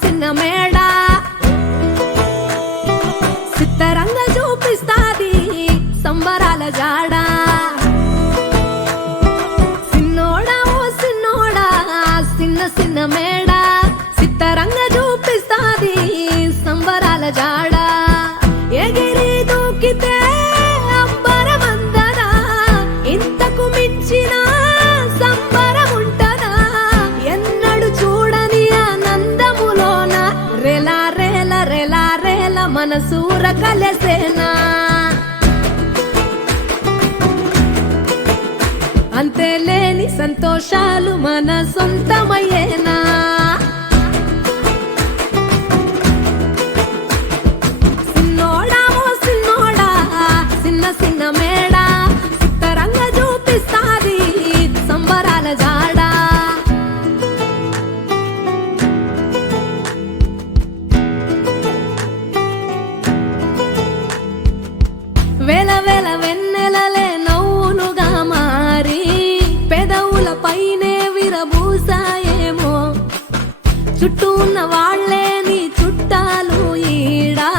చిన్న మేడ సిత్తరంగా చూపిస్తాది సంబరాల జాడ సిన్నోడా ఓ సిన్నోడా చిన్న మేడ సిత్తరంగా చూపిస్తాది సంబరాల జాడ ఎగిరి దూకితే అంబరమందనా ఇంతకు మించిన సంబరం ఉంటదా ఎన్నడు చూడని ఆనందములోన రేలా రేల రేలా రేల మనసూర కలసేనా అంతేలేని సంతోషాలు మన సొంతమయ్యేనా సిన్నోడా ఓ సిన్నోడా చిన్న మేడ సిత్తరంగా చూపిస్తాది సంబరాల జాడ వేల వేల వెన్నెలలే నవ్వులుగా మారి పెదవుల పైనే విరబూసాయేమో చుట్టూ ఉన్న వాళ్లే నీ చుట్టాలు ఈడా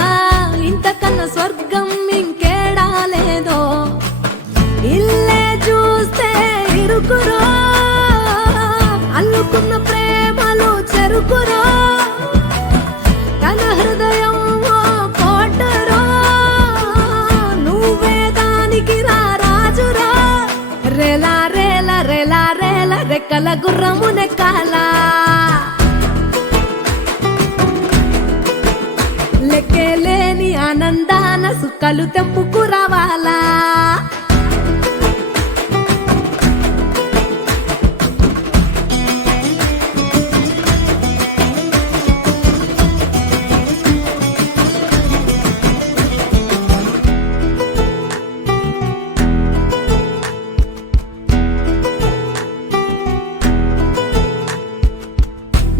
ఇంతకన్నా స్వర్గం ఇంకేడా లేదో ఇల్లే చూస్తే ఇరుకురో అల్లుకున్న ప్రేమలు చెరుకురో తన హృదయం ఓ కోటరో నువ్వే దానికి రాజురా రేలా రేల రేలా రేల రెక్కల గుర్రము నెక్కాలా లెక్కేలేని ఆనందాన సుక్కలు తెంపుకు రావాలా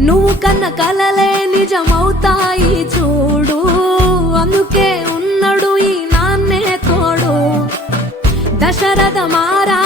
నువ్వు కన్న కలలే నిజమవుతాయి చూడు అందుకే ఉన్నాడు ఈ నాన్నే తోడు దశరథ మారా